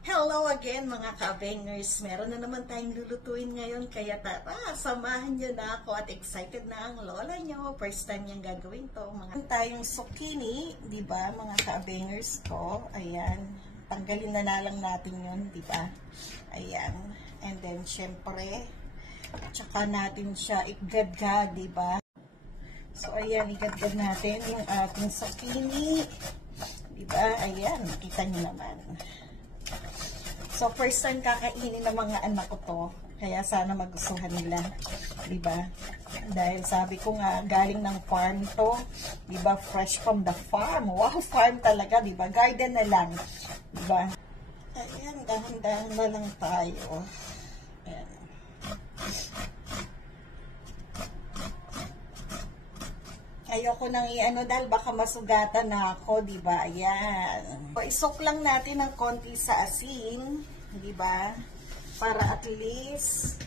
Hello again mga ka-bangers. Meron na naman tayong lulutuin ngayon kaya tara, samahan nyo na ako at excited na ang lola nyo. First time niyang gagawin to. Mga tayong zucchini, di ba mga ka-bangers ko? Ayan. Tanggalin na lang natin yun, di ba? Ayan. And then syempre, tsaka natin siya igadgad, di ba? So ayan, igadgad natin yung ating zucchini. Di ba? Ayan, nakita nyo naman. So, first time kakainin ng mga anak ko to. Kaya sana magustuhan nila. Diba? Dahil sabi ko nga, galing ng farm to. Diba? Fresh from the farm. Wow, farm talaga. Diba? Garden na lang. Diba? Ayan, dahan-dahan na lang tayo. Ayan. Ayoko nang i-ano dahil baka masugatan na ako, di ba? Ayan. So, isok lang natin ng konti sa asin, di ba? Para at least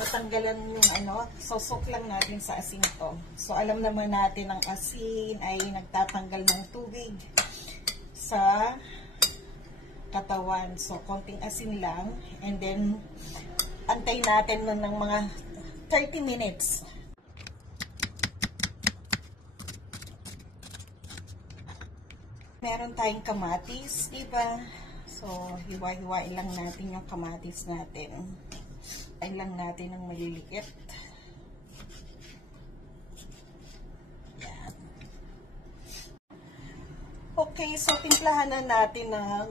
matanggalan yung ano, sosok lang natin sa asin to. So, alam naman natin ang asin ay nagtatanggal ng tubig sa katawan. So, konting asin lang. And then, antay natin nun ng mga 30 minutes. Meron tayong kamatis, diba? So, hiwa-hiwain lang natin yung kamatis natin. Hiwain lang natin ng maliliit. Yan. Okay, so timplahan na natin ng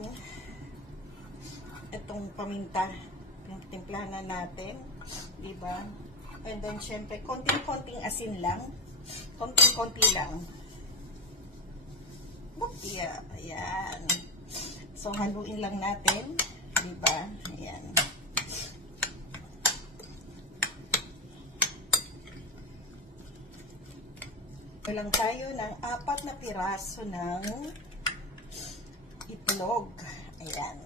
itong paminta. Timplahan na natin, diba? And then, syempre, konting-konting asin lang. Konting-konti lang. Yeah, ayan. So, haluin lang natin. Diba? Ayan. Lang tayo ng 4 na piraso ng itlog. Ayan.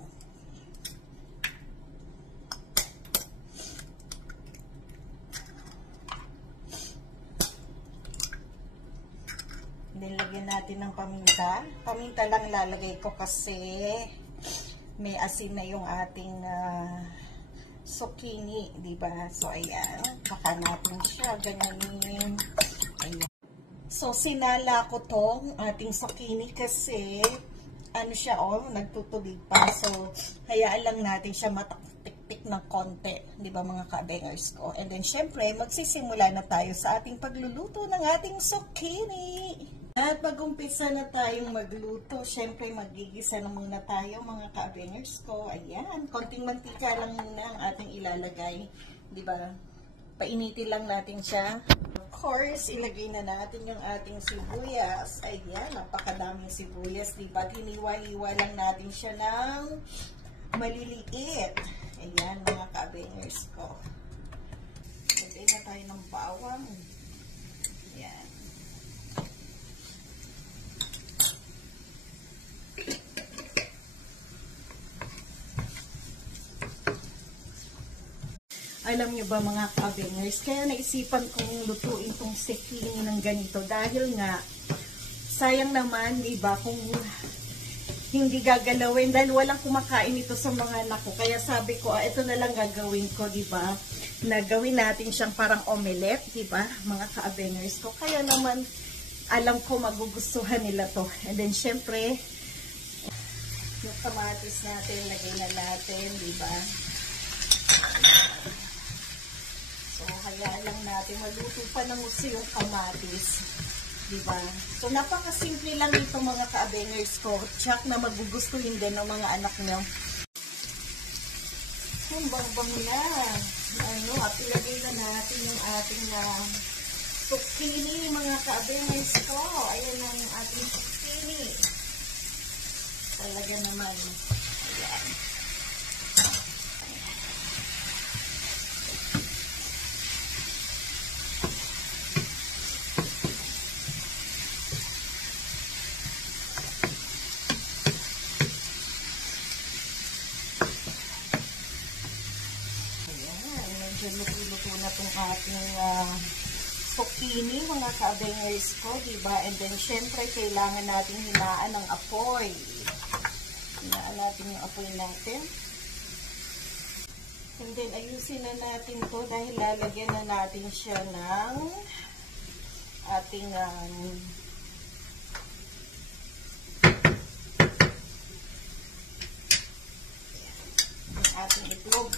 Nilagyan natin ng paminta. Paminta lang lalagay ko kasi may asin na yung ating zucchini, diba? So, ayan. Baka natin siya ganyanin. Ayan. So, sinala ko tong ating zucchini kasi ano siya, nagtutubig pa. So, hayaan lang natin siya mataktik ng konti, diba mga ka-bangers ko? And then, syempre, magsisimula na tayo sa ating pagluluto ng ating zucchini. At mag-umpisa na tayong magluto, syempre magigisa na muna tayo mga ka-bangers ko. Ayan, konting mantika lang muna ang ating ilalagay. Diba? Painitin lang natin siya. Of course, ilagay na natin yung ating sibuyas. Ayan, napakadaming sibuyas. Diba? Hiniwa-hiwa lang natin siya ng maliliit. Ayan, mga ka-bangers ko. Lagay na tayo ng bawang. Ayan. Alam nyo ba mga ka-bangers, kaya naisipan kong lutuin tong zucchini ng ganito dahil nga, sayang naman, diba, kung hindi gagalawin dahil walang kumakain ito sa mga anak ko. Kaya sabi ko, ito na lang gagawin ko, diba, na gawin natin siyang parang omelette, diba, mga ka-bangers ko. Kaya naman, alam ko magugustuhan nila to. And then, syempre, yung kamatis natin, lagay na natin, diba. So, hayaan lang natin. Maluto pa ng gusto yung kamatis. Diba? So, napakasimple lang ito mga ka-bangers ko. Tsak na magugustuhin din ng mga anak nyo. So, bang na. At ilagay na natin yung ating zucchini mga ka-bangers ko. Ayan ang ating zucchini. Talaga naman. Ayan. Luto na itong ating zucchini, mga ka-bangers ko, diba? And then, syempre, kailangan natin hinaan ng apoy. Hinaan natin yung apoy natin. And then, ayusin na natin to dahil lalagyan na natin siya ng ating itlog.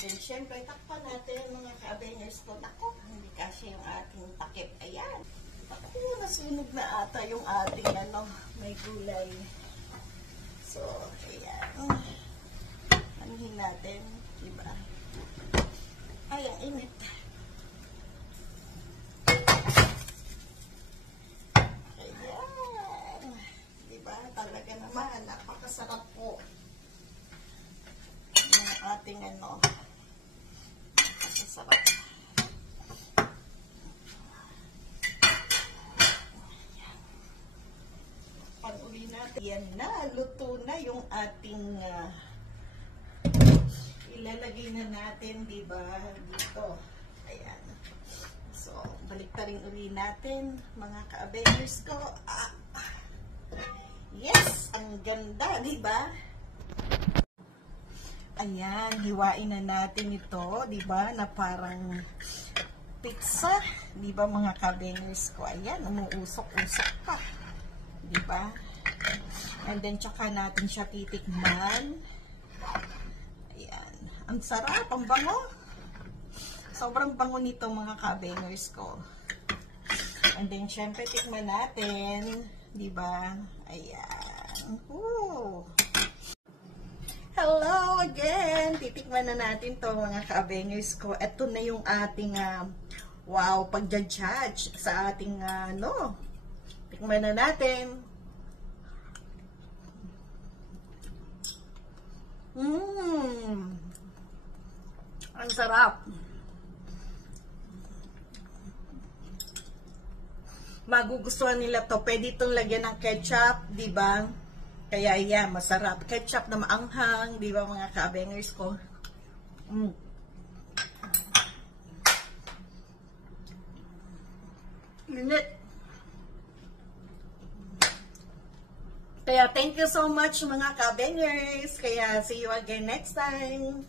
Then, syempre, takpan natin mga ka-abengers ko. Ako, hindi kasi yung ating takip. Ayan. Ako, nasunog na ata yung ating may gulay. So, ayan. Anuhin natin. Diba? Ay, ang init. Ayan. Diba? Talaga naman. Napakasarap po. Yung ating napakasarap. Uli natin. Yan na, luto na yung ating ilalagay na natin, diba? Dito. Ayan. So, baliktarin uli natin, mga ka-abengers ko. Yes! Ang ganda, diba? Ayan, hiwain na natin ito, diba? Na parang pizza, diba mga ka-abengers ko? Ayan, umuusok-usok pa. Diba? And then, tsaka natin siya titikman. Ayan. Ang sarap, ang bango. Sobrang bango nito mga ka-abengers ko. And then, syempre, tikman natin. Diba? Ayan. Ooh. Hello again! Titikman na natin to mga ka-abengers ko. Ito na yung ating, wow, pagja-judge sa ating, tikman na natin. Ang sarap. Magugustuhan nila to. Pwede itong lagyan ng ketchup, di ba? Kaya yan, masarap. Ketchup na maanghang, di ba mga ka-abengers ko? Init. Kaya thank you so much mga ka-abengers. Kaya see you again next time.